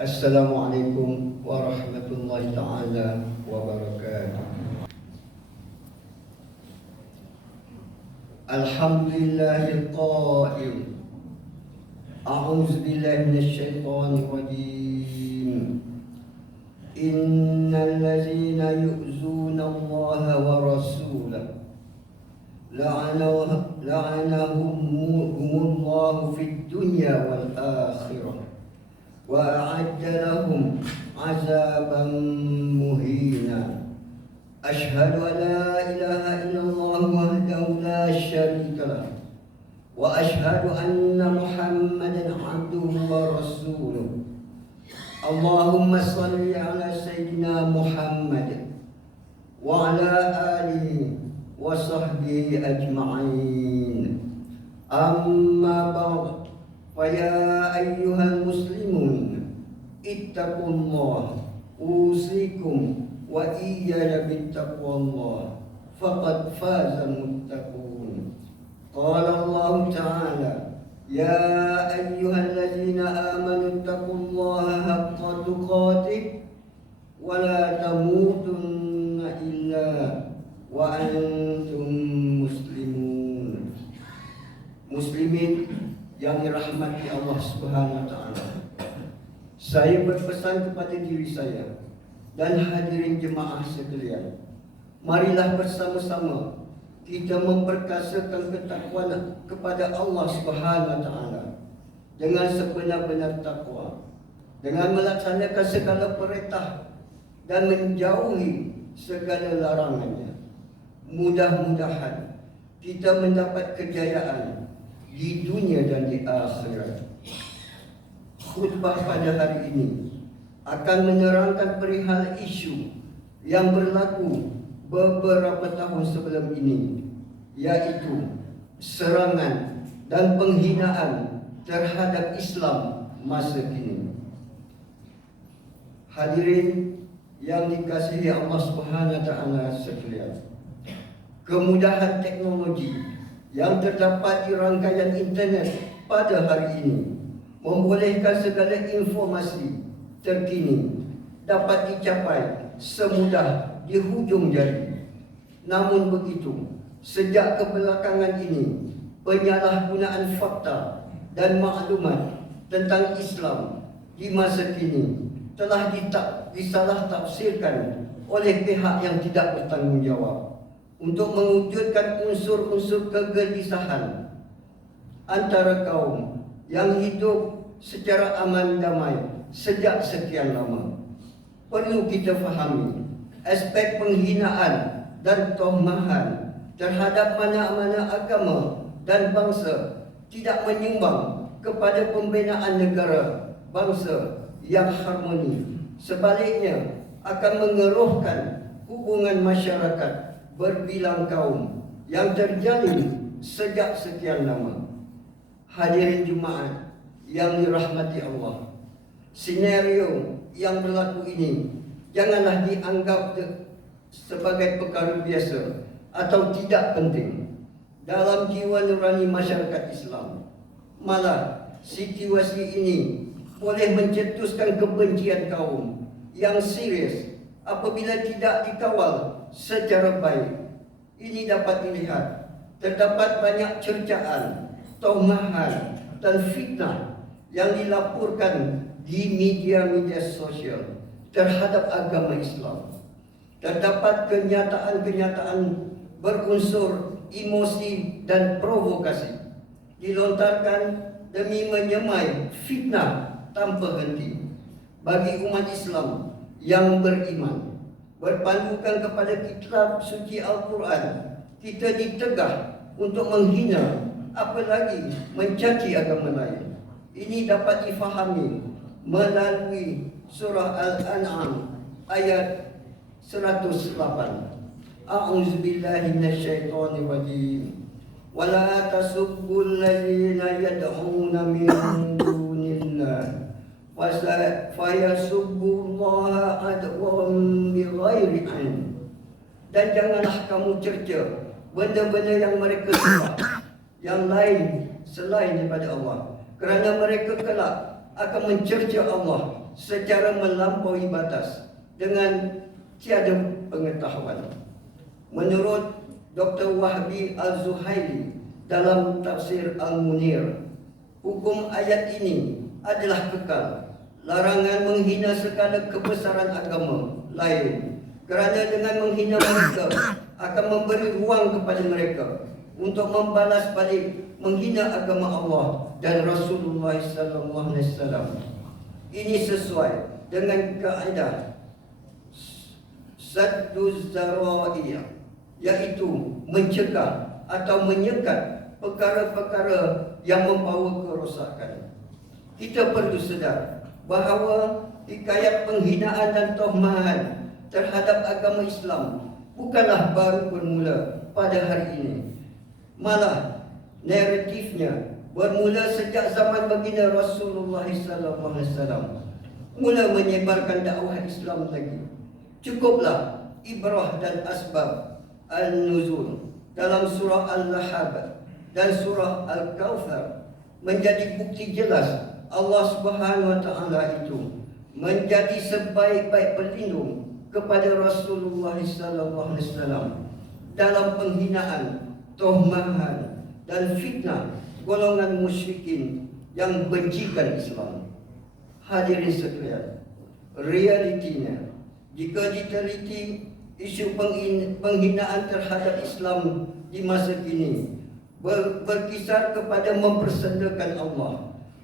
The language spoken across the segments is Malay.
Assalamualaikum warahmatullahi ta'ala wabarakatuh. Alhamdulillahil qa'il. A'udzu billahi minasy syaithanir rajim. Innal ladzina yu'zuna Allaha wa rasulahu la'anahumullahu fid dunya wal akhirah wa a'adda lahum 'azaban muhina. Asyhadu an la ilaha illallah wahdahu la syarika lah wa asyhadu anna Muhammadan 'abduhu wa rasuluh. Allahumma shalli ala sayyidina Muhammad wa ala alihi wa sahbihi ajma'in. Amma ba'd. Faya ayyuhal muslimun ittaqullah usikum wa iyaya bittaqwallah faqad faza muttaqun. Qala Allah ta'ala ya ayyuhalladzina amanu ittaqullaha haqqa tuqatih wa la tamutunna illa wa antum muslimun. Muslimin yang dirahmati Allah Subhanahu wa taala. Saya berpesan kepada diri saya dan hadirin jemaah sekalian, marilah bersama-sama kita memperkasakan ketakwaan kepada Allah Subhanahu wa taala dengan sebenar-benar takwa, dengan melaksanakan segala perintah dan menjauhi segala larangannya. Mudah-mudahan kita mendapat kejayaan di dunia dan di akhirat. Khutbah pada hari ini akan menerangkan perihal isu yang berlaku beberapa tahun sebelum ini, yaitu serangan dan penghinaan terhadap Islam masa kini. Hadirin yang dikasihi Allah Subhanahu wa taala sekalian, kemudahan teknologi yang terdapat di rangkaian internet pada hari ini membolehkan segala informasi terkini dapat dicapai semudah di hujung jari. Namun begitu, sejak kebelakangan ini, penyalahgunaan fakta dan maklumat tentang Islam di masa kini telah disalah tafsirkan oleh pihak yang tidak bertanggung jawab untuk mewujudkan unsur-unsur kegelisahan antara kaum yang hidup secara aman damai sejak sekian lama. Perlu kita fahami, aspek penghinaan dan tohmahan terhadap mana-mana agama dan bangsa tidak menyumbang kepada pembinaan negara bangsa yang harmoni. Sebaliknya, akan mengeruhkan hubungan masyarakat berbilang kaum yang terjalin sejak sekian lama. Hadirin jemaat yang dirahmati Allah, senario yang berlaku ini janganlah dianggap sebagai perkara biasa atau tidak penting dalam jiwa nurani masyarakat Islam. Malah situasi ini boleh mencetuskan kebencian kaum yang serius apabila tidak dikawal secara baik. Ini dapat dilihat terdapat banyak cercaan, tohmahan dan fitnah yang dilaporkan di media-media sosial terhadap agama Islam. Terdapat kenyataan-kenyataan berunsur emosi dan provokasi dilontarkan demi menyemai fitnah tanpa henti. Bagi umat Islam yang beriman berpandukan kepada kitab suci Al-Quran, kita ditegah untuk menghina apalagi mencaci agama lain. Ini dapat difahami melalui surah Al-An'am ayat 108. A'udzubillahi minasyaitonir rajim. Wala tasubbul ladzina yad'una min dunillah fayasubbullaha adwan bighairi ilm. Dan janganlah kamu cerca benda-benda yang mereka sembah yang lain selain daripada Allah, kerana mereka kelak akan mencerca Allah secara melampaui batas dengan tiada pengetahuan. Menurut Dr. Wahbi Al-Zuhaili dalam tafsir Al-Munir, hukum ayat ini adalah kekal. Larangan menghina segala kebesaran agama lain, kerana dengan menghina mereka akan memberi ruang kepada mereka untuk membalas balik menghina agama Allah dan Rasulullah sallallahu alaihi wasallam. Ini sesuai dengan kaedah sadduz zara'i, iaitu mencegah atau menyekat perkara-perkara yang membawa kerosakan. Kita perlu sedar bahawa hikayat penghinaan dan tohmahan terhadap agama Islam bukanlah baru bermula pada hari ini. Malah naratifnya bermula sejak zaman baginda Rasulullah sallallahu alaihi wasallam mula menyebarkan dakwah Islam lagi. Cukuplah ibrah dan asbab al-nuzul dalam surah Al-Lahab dan surah Al-Kautsar menjadi bukti jelas Allah Subhanahu wa taala itu menjadi sebaik-baik pelindung kepada Rasulullah sallallahu alaihi wasallam dalam penghinaan, tohmahan dan fitnah golongan musyrikin yang bencikan Islam. Hadirin sekalian, realitinya jika diteliti isu penghinaan terhadap Islam di masa kini berkisar kepada mempersendakan Allah,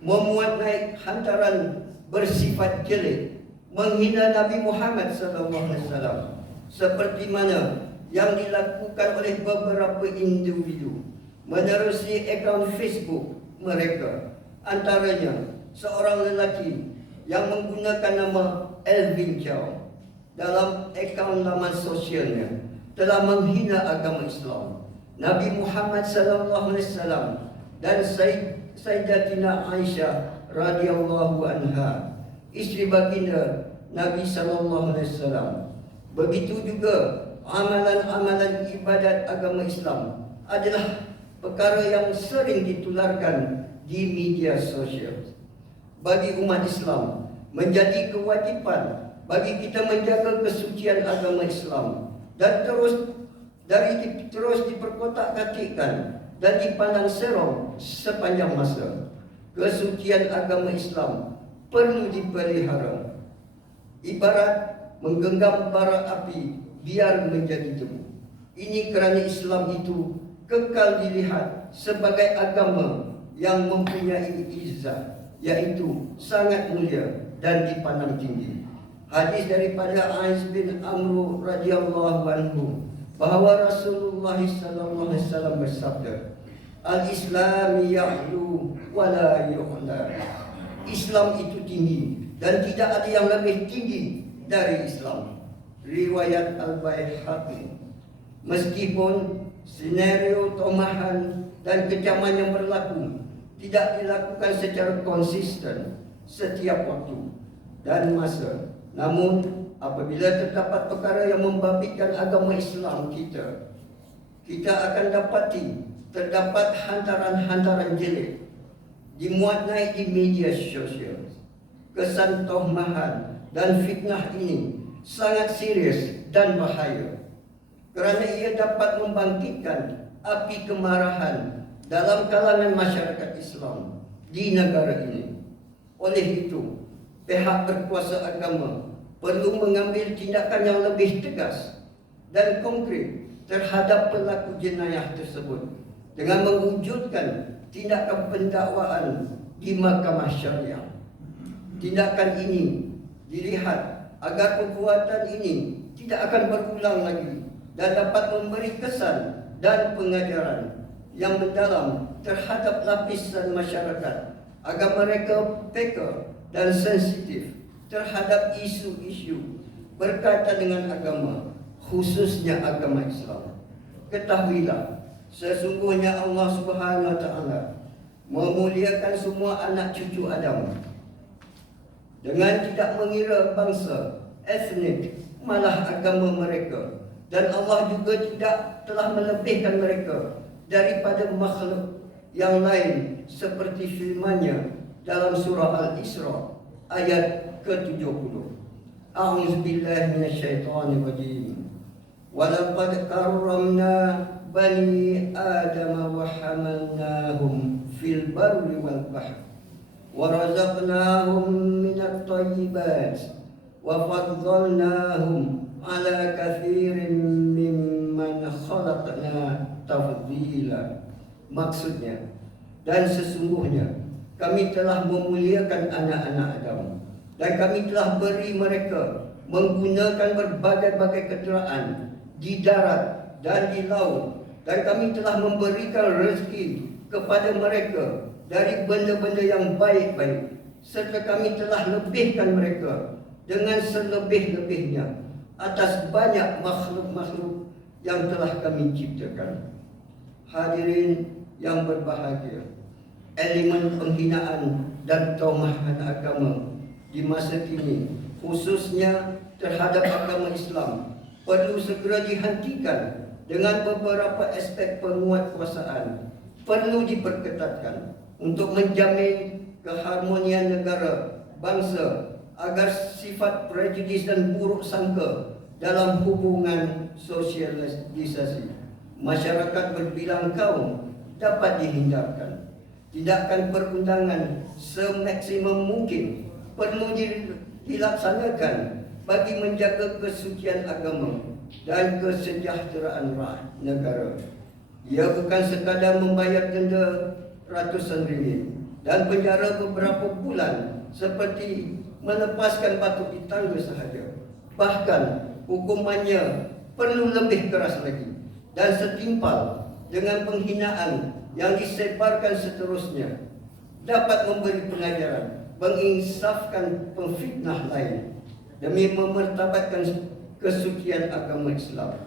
memuat naik hantaran bersifat jelek, menghina Nabi Muhammad SAW, seperti mana yang dilakukan oleh beberapa individu menerusi akaun Facebook mereka. Antaranya seorang lelaki yang menggunakan nama Elvin Chow dalam akaun laman sosialnya telah menghina agama Islam, Nabi Muhammad SAW dan Sayyidatina Aisyah radhiyallahu anha, isteri baginda Nabi SAW. Begitu juga amalan-amalan ibadat agama Islam adalah perkara yang sering ditularkan di media sosial. Bagi umat Islam, menjadi kewajipan bagi kita menjaga kesucian agama Islam dan terus diperkotak-katikkan dan dipandang serong sepanjang masa. Kesucian agama Islam perlu dipelihara, ibarat menggenggam bara api biar menjadi debu. Ini kerana Islam itu kekal dilihat sebagai agama yang mempunyai izzat, iaitu sangat mulia dan dipandang tinggi. Hadis daripada Ais bin Amr radhiyallahu anhu bahawa Rasulullah sallallahu alaihi wasallam bersabda, "Al-Islam ya'lu wa la yu'la." Islam itu tinggi dan tidak ada yang lebih tinggi dari Islam. Riwayat Al-Baihaqi. Meskipun senario tomahan dan kecaman yang berlaku tidak dilakukan secara konsisten setiap waktu dan masa, namun apabila terdapat perkara yang membabitkan agama Islam kita akan dapati terdapat hantaran-hantaran jelek dimuat naik di media sosial. Kesan tohmahan dan fitnah ini sangat serius dan bahaya, kerana ia dapat membangkitkan api kemarahan dalam kalangan masyarakat Islam di negara ini. Oleh itu, pihak berkuasa agama perlu mengambil tindakan yang lebih tegas dan konkret terhadap pelaku jenayah tersebut dengan mewujudkan tindakan pendakwaan di mahkamah syariah. Tindakan ini dilihat agar perbuatan ini tidak akan berulang lagi dan dapat memberi kesan dan pengajaran yang mendalam terhadap lapisan masyarakat agar mereka peka dan sensitif terhadap isu-isu berkaitan dengan agama, khususnya agama Islam. Ketahuilah, sesungguhnya Allah Subhanahu wa taala memuliakan semua anak cucu Adam dengan tidak mengira bangsa, etnik, malah agama mereka, dan Allah juga tidak telah melebihkan mereka daripada makhluk yang lain, seperti firman-Nya dalam surah Al-Isra ayat ke-70. A'udzubillahi minasyaitonirrajim. Walaqad karramna bani Adam wa hamalnahum fil barri wal bahri wa razaqnahum minat thayyibat wa faddalnahum ala katsirin mimman khalaqna tafdila. Maksudnya, dan sesungguhnya kami telah memuliakan anak-anak Adam, dan kami telah beri mereka menggunakan berbagai-bagai kenderaan di darat dan di laut, dan kami telah memberikan rezeki kepada mereka dari benda-benda yang baik-baik, serta kami telah lebihkan mereka dengan selebih-lebihnya atas banyak makhluk-makhluk yang telah kami ciptakan. Hadirin yang berbahagia, elemen penghinaan dan tomahan agama di masa kini, khususnya terhadap agama Islam, perlu segera dihentikan dengan beberapa aspek penguatkuasaan. Perlu diperketatkan untuk menjamin keharmonian negara, bangsa, agar sifat prejudis dan buruk sangka dalam hubungan sosialisasi masyarakat berbilang kaum dapat dihindarkan. Tindakan perundangan semaksimum mungkin perlu dilaksanakan bagi menjaga kesucian agama dan kesejahteraan rakyat negara. Ia bukan sekadar membayar denda ratusan ringgit dan penjara beberapa bulan seperti melepaskan batu di tangga sahaja. Bahkan hukumannya perlu lebih keras lagi dan setimpal dengan penghinaan yang disebarkan seterusnya, dapat memberi pelajaran, menginsafkan pemfitnah lain demi memertabatkan kesucian agama Islam.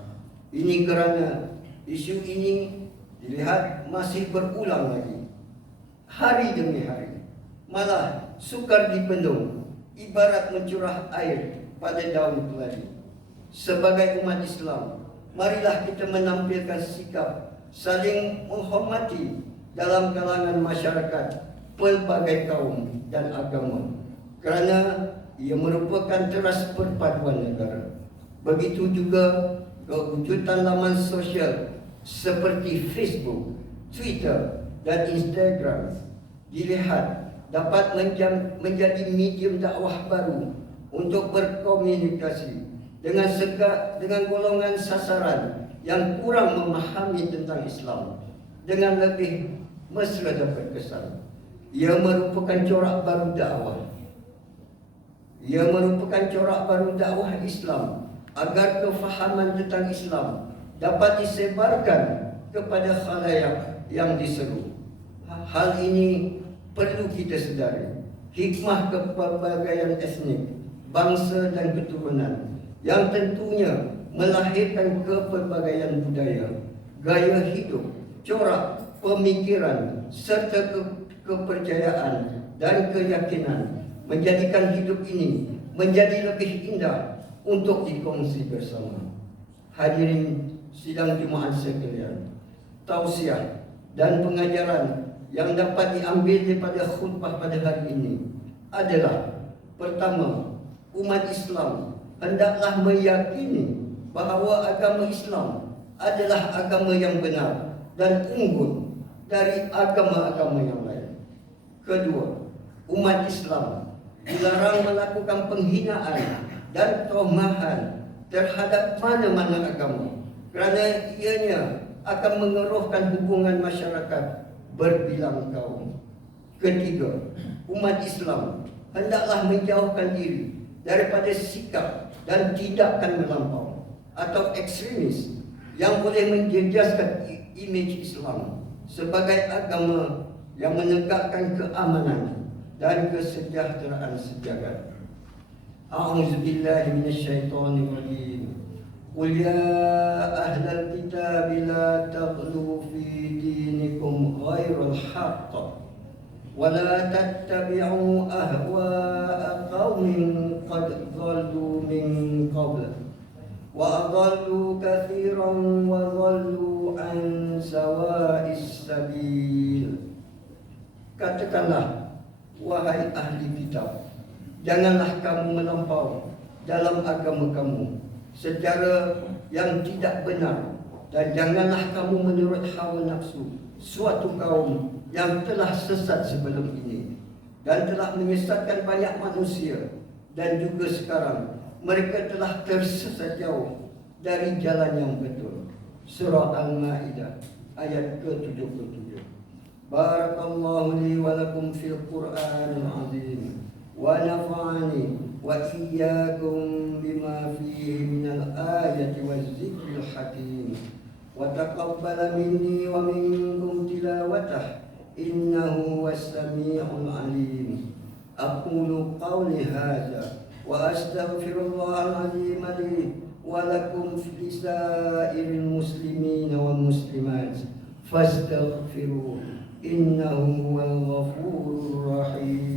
Ini kerana isu ini dilihat masih berulang lagi, hari demi hari, malah sukar dibendung, ibarat mencurah air pada daun keladi. Sebagai umat Islam, marilah kita menampilkan sikap saling menghormati dalam kalangan masyarakat pelbagai kaum dan agama, kerana ia merupakan teras perpaduan negara. Begitu juga kewujudan laman sosial seperti Facebook, Twitter dan Instagram dilihat dapat menjadi medium dakwah baru untuk berkomunikasi dengan golongan sasaran yang kurang memahami tentang Islam dengan lebih mesra dan berkesan. Ia merupakan corak baru dakwah. Ia merupakan corak baru dakwah Islam agar kefahaman tentang Islam dapat disebarkan kepada khalayak yang diseru. Hal ini perlu kita sedari. Hikmah kepelbagaian etnik, bangsa dan keturunan yang tentunya melahirkan kepelbagaian budaya, gaya hidup, corak pemikiran serta kepercayaan dan keyakinan menjadikan hidup ini menjadi lebih indah untuk dikongsi bersama. Hadirin sidang Jumaat sekalian, tausiah dan pengajaran yang dapat diambil daripada khutbah pada hari ini adalah: pertama, umat Islam hendaklah meyakini bahawa agama Islam adalah agama yang benar dan unggul dari agama-agama yang lain. Kedua, umat Islam dilarang melakukan penghinaan dan tomahan terhadap mana-mana agama, kerana ianya akan mengeruhkan hubungan masyarakat berbilang kaum. Ketiga, umat Islam hendaklah menjauhkan diri daripada sikap dan tindakan melampau atau ekstremis yang boleh menjejaskan imej Islam sebagai agama yang menegakkan keamanan dan kesejahteraan sejagat. A'udzubillahi minasyaitonirrajim. Qul ya ahlal kitab la taghlu fi dinikum ghairal haqq wa la tattabi'u ahwa'a qaumin qad dhallu min qabl wa adallu katsiran wa dhallu an sawa'is sabil. Katakanlah, wahai ahli kitab, janganlah kamu melampau dalam agama kamu secara yang tidak benar, dan janganlah kamu menurut hawa nafsu suatu kaum yang telah sesat sebelum ini dan telah menyesatkan banyak manusia, dan juga sekarang mereka telah tersesat jauh dari jalan yang betul. Surah Al-Ma'idah ayat ke-77. Barakallahu li wa lakum fil Qur'anil azim wa nafa'ani wa iyyakum bima fihi minal ayati waz zikril hakim wa taqabbala minni wa minkum tilawatah innahu was-sami'ul alim. Aqulu qawli hadza wa astaghfirullahal azim li wa lakum fi lisairil muslimin wal muslimat fastaghfiruhu innahu huwal ghafurur rahim.